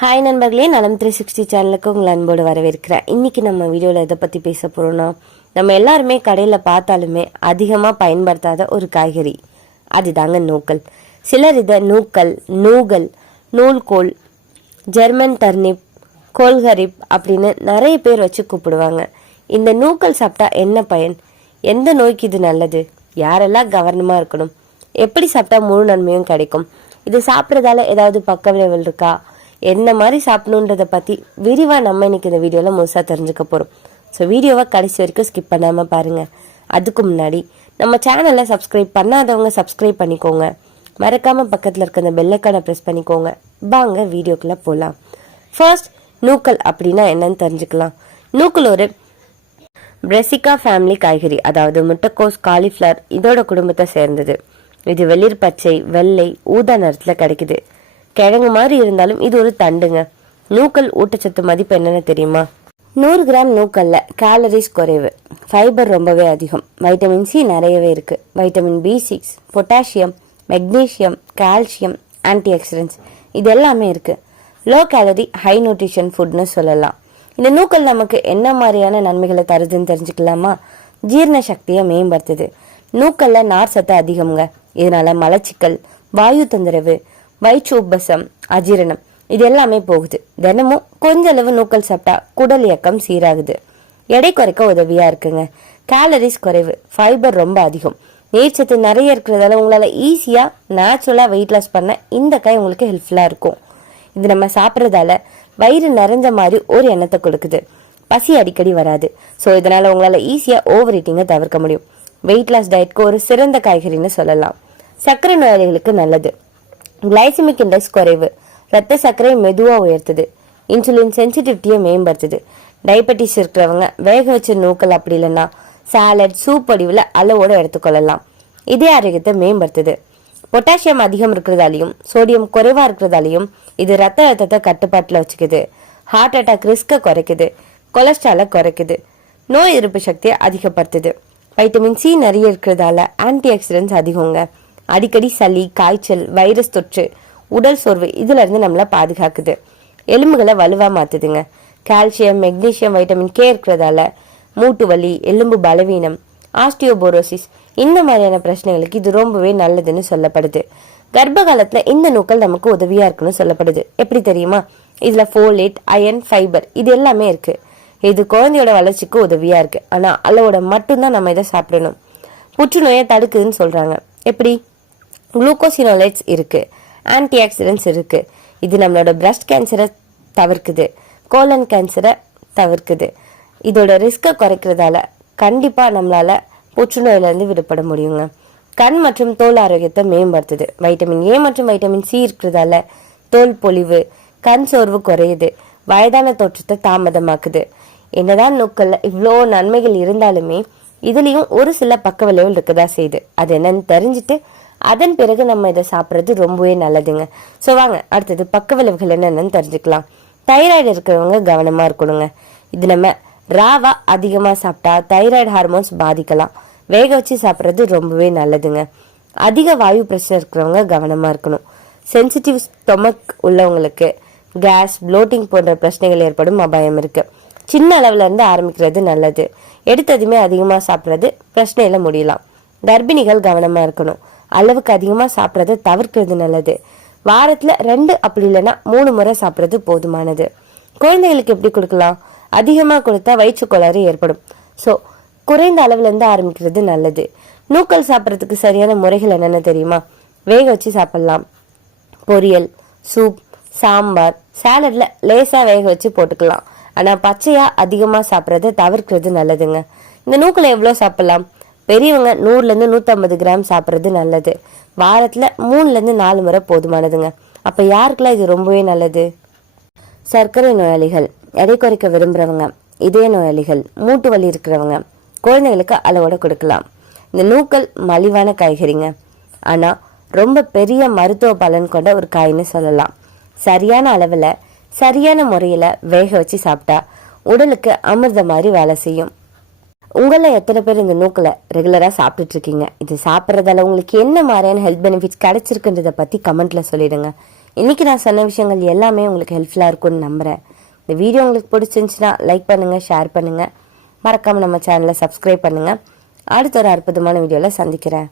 Hi நண்பர்களே. நலம் three sixty சேனலுக்கு உங்களை அன்போடு வரவேற்கிறேன். இன்றைக்கி நம்ம வீடியோவில் எதை பற்றி பேச போகிறோம்னா நம்ம எல்லாருமே கடையில் பார்த்தாலுமே அதிகமாக பயன்படுத்தாத ஒரு காய்கறி. அதுதாங்க நூக்கல். சிலர் இதை நூக்கல் நூகல் நூல்கோல் ஜெர்மன் டர்னிப் கோல்கரிப் அப்படின்னு நிறைய பேர் வச்சு கூப்பிடுவாங்க. இந்த நூக்கல் சாப்பிட்டா என்ன பயன்? எந்த நோய்க்கு இது நல்லது? யாரெல்லாம் கவனமாக இருக்கணும்? எப்படி சாப்பிட்டா முழு நன்மையும் கிடைக்கும்? இது சாப்பிட்றதால ஏதாவது பக்க விளைவுகள் இருக்கா? என்ன மாதிரி சாப்பிடணுன்றதை பற்றி விரிவாக நம்ம இன்னைக்கு இந்த வீடியோவில் முழுசாக தெரிஞ்சுக்க போகிறோம் ஸோ வீடியோவை கடைசி வரைக்கும் ஸ்கிப் பண்ணாமல் பாருங்கள் அதுக்கு முன்னாடி நம்ம சேனலை சப்ஸ்கிரைப் பண்ணாதவங்க சப்ஸ்கிரைப் பண்ணிக்கோங்க. மறக்காமல் பக்கத்தில் இருக்க அந்த பெல்லைக்கானை ப்ரெஸ் பண்ணிக்கோங்க. வாங்க வீடியோக்குள்ளே போகலாம் ஃபர்ஸ்ட் நூக்கல் அப்படின்னா என்னன்னு தெரிஞ்சுக்கலாம். நூக்கல் ஒரு பிரெசிகா ஃபேமிலி காய்கறி அதாவது முட்டைக்கோஸ் காலிஃப்ளவர் இதோட குடும்பத்தை சேர்ந்தது. இது வெளிர் பச்சை வெள்ளை ஊதா நிறத்தில் கிடைக்குது. கிழங்கு மாதிரி இருந்தாலும் இது ஒரு தண்டுங்க. நூக்கல் ஊட்டச்சத்து மதிப்பு என்னன்னு தெரியுமா? நூறு கிராம் நூக்கல்ல கேலரிஸ் குறைவு. ஃபைபர் ரொம்பவே அதிகம். வைட்டமின் சி நிறையவே இருக்கு. Vitamin B six potassium magnesium calcium anti oxidants இது எல்லாமே இருக்கு. லோ கேலரி ஹை நியூட்ரிஷன் ஃபுட்னு சொல்லலாம். இந்த நூக்கல் நமக்கு என்ன மாதிரியான நன்மைகளை தருதுன்னு தெரிஞ்சுக்கலாமா? ஜீரண சக்தியை மேம்படுத்துது. நூக்கல்ல நார் சத்து அதிகம்ங்க. இதனால மலச்சிக்கல் வாயு தொந்தரவு வயிற்று உப்பசம் அஜீரணம் இது எல்லாமே போகுது. தினமும் கொஞ்ச அளவு நூக்கல் சாப்பிட்டா குடல் இயக்கம் சீராகுது. எடை குறைக்க உதவியா இருக்குங்க. கேலரிஸ் குறைவு ஃபைபர் ரொம்ப அதிகம். நீர்ச்சத்து நிறைய இருக்கிறதால உங்களால ஈஸியா நேச்சுரலா வெயிட் லாஸ் பண்ண இந்த காய் உங்களுக்கு ஹெல்ப்ஃபுல்லா இருக்கும். இது நம்ம சாப்பிட்றதால வயிறு நிறைஞ்ச மாதிரி ஒரு எண்ணத்தை கொடுக்குது. பசி அடிக்கடி வராது. ஸோ இதனால உங்களால ஈஸியா ஓவர் ஈட்டிங்கை தவிர்க்க முடியும். வெயிட் லாஸ் டயட்க்கு ஒரு சிறந்த காய்கறின்னு சொல்லலாம். சர்க்கரை நோயாளிகளுக்கு நல்லது. கிளைசிமிக் இண்டெக்ஸ் குறைவு. ரத்த சர்க்கரை மெதுவாக உயர்த்துது. இன்சுலின் சென்சிட்டிவிட்டியை மேம்படுத்துது. டயபெட்டிஸ் இருக்கிறவங்க வேக வச்ச நூக்கள் அப்படி இல்லைன்னா சாலட் சூப் வடிவில் அளவோட எடுத்துக்கொள்ளலாம். இதே ஆரோக்கியத்தை மேம்படுத்துது. பொட்டாசியம் அதிகம் இருக்கிறதாலையும் சோடியம் குறைவாக இருக்கிறதாலையும் இது ரத்த அழுத்தத்தை கட்டுப்பாட்டில் வச்சுக்குது. ஹார்ட் அட்டாக் ரிஸ்கை குறைக்குது. கொலஸ்ட்ராலை குறைக்குது. நோய் எதிர்ப்பு சக்தியை அதிகப்படுத்துது. வைட்டமின் சி நிறைய இருக்கிறதால ஆன்டி ஆக்சிடென்ட்ஸ் அதிகங்க. அடிக்கடி சளி காய்ச்சல் வைரஸ் தொற்று உடல் சோர்வு இதுல இருந்து நம்மளை பாதுகாக்குது. எலும்புகளை வலுவா மாத்துதுங்க. கால்சியம் மெக்னீசியம் வைட்டமின் கே இருக்கிறதால மூட்டு வலி எலும்பு பலவீனம் ஆஸ்டியோபோரோசிஸ் இந்த மாதிரியான பிரச்சனைகளுக்கு இது ரொம்பவே நல்லதுன்னு சொல்லப்படுது. கர்ப்ப காலத்துல இந்த நூக்கள் நமக்கு உதவியா இருக்குன்னு சொல்லப்படுது. எப்படி தெரியுமா? இதுல ஃபோலேட் அயன் ஃபைபர் இது எல்லாமே இருக்கு. இது குழந்தையோட வளர்ச்சிக்கு உதவியா இருக்கு. ஆனா அளவோட மட்டும்தான் நம்ம இதை சாப்பிடணும். புற்றுநோயை தடுக்குதுன்னு சொல்றாங்க. எப்படி? குளுக்கோசினோலைட்ஸ் இருக்குது ஆன்டி ஆக்சிடென்ட்ஸ் இருக்குது இது நம்மளோட பிரஸ்ட் கேன்சரை தவிர்க்குது. கோலன் கேன்சரை தவிர்க்குது. இதோட ரிஸ்கை குறைக்கிறதால கண்டிப்பாக நம்மளால் புற்றுநோயிலேருந்து விடுபட முடியுங்க. கண் மற்றும் தோல் ஆரோக்கியத்தை மேம்படுத்துது. வைட்டமின் ஏ மற்றும் வைட்டமின் சி இருக்கிறதால தோல் பொலிவு கண் சோர்வு குறையுது. வயதான தோற்றத்தை தாமதமாக்குது. என்னதான் நோக்கல்ல இவ்வளோ நன்மைகள் இருந்தாலுமே இதுலேயும் ஒரு சில பக்க விளைவுகள் இருக்கதா செய்யுது. அது என்னன்னு தெரிஞ்சுட்டு அதன் பிறகு நம்ம இதை சாப்பிட்றது ரொம்பவே நல்லதுங்க. ஸோ வாங்க அடுத்தது பக்க விளைவுகள் என்னென்னு தெரிஞ்சுக்கலாம். தைராய்டு இருக்கிறவங்க கவனமாக இருக்கணுங்க. இது நம்ம ராவா அதிகமாக சாப்பிட்டா தைராய்டு ஹார்மோன்ஸ் பாதிக்கலாம். வேக வச்சு சாப்பிட்றது ரொம்பவே நல்லதுங்க. அதிக வாயு பிரச்சனை இருக்கிறவங்க கவனமாக இருக்கணும். சென்சிட்டிவ் ஸ்டொமக் உள்ளவங்களுக்கு கேஸ் ப்ளோட்டிங் போன்ற பிரச்சனைகள் ஏற்படும் அபாயம் இருக்குது சின்ன அளவில் இருந்து ஆரம்பிக்கிறது நல்லது. எடுத்ததுமே அதிகமாக சாப்பிட்றது பிரச்சனையில் முடியலாம். கர்ப்பிணிகள் கவனமாக இருக்கணும். அளவுக்கு அதிகமாக சாப்பிட்றத தவிர்க்கிறது நல்லது. வாரத்தில் ரெண்டு அப்படி இல்லைன்னா மூணு முறை சாப்பிட்றது போதுமானது. குழந்தைகளுக்கு எப்படி கொடுக்கலாம்? அதிகமாக கொடுத்தா வயிற்று கோளாறு ஏற்படும். ஸோ குறைந்த அளவுலேருந்து ஆரம்பிக்கிறது நல்லது. நூக்கல் சாப்பிட்றதுக்கு சரியான முறைகள் என்னென்ன தெரியுமா? வேக வச்சு சாப்பிட்லாம். பொரியல் சூப் சாம்பார் சாலடில் லேசாக வேக வச்சு போட்டுக்கலாம். ஆனால் பச்சையாக அதிகமாக சாப்பிட்றத தவிர்க்கிறது நல்லதுங்க. இந்த நூக்கலை எவ்வளோ சாப்பிட்லாம்? பெரியவங்க நூறுலேருந்து நூற்றம்பது கிராம் சாப்பிட்றது நல்லது. வாரத்தில் மூணுலேருந்து நாலு முறை போதுமானதுங்க. அப்போ யாருக்கெல்லாம் இது ரொம்பவே நல்லது? சர்க்கரை நோயாளிகள். எடை குறைக்க விரும்புகிறவங்க இதய நோயாளிகள் மூட்டு வலி இருக்கிறவங்க குழந்தைகளுக்கு அளவோட கொடுக்கலாம். இந்த நூக்கல் மலிவான காய்கறிங்க. ஆனால் ரொம்ப பெரிய மருத்துவ பலன் கொண்ட ஒரு காய்னு சொல்லலாம். சரியான அளவில் சரியான முறையில் வேக வச்சு சாப்பிட்டா உடலுக்கு அமிர்த மாதிரி வேலை செய்யும். உங்கள எத்தனை பேர் இந்த நூக்கில் ரெகுலராக சாப்பிட்டுட்டு இருக்கீங்க இது சாப்பிட்றதால உங்களுக்கு என்ன மாதிரியான ஹெல்த் பெனிஃபிட்ஸ் கிடைச்சிருக்குன்றதை பற்றி கமெண்ட்ல சொல்லிடுங்க. இன்னைக்கு நான் சொன்ன விஷயங்கள் எல்லாமே உங்களுக்கு ஹெல்ப்ஃபுல்லாக இருக்கும்னு நம்புகிறேன் இந்த வீடியோ உங்களுக்கு பிடிச்சிருந்துச்சுன்னா லைக் பண்ணுங்கள் ஷேர் பண்ணுங்கள் மறக்காமல் நம்ம சேனலை சப்ஸ்கிரைப் பண்ணுங்கள் அடுத்த ஒரு அற்புதமான வீடியோவில் சந்திக்கிறேன்.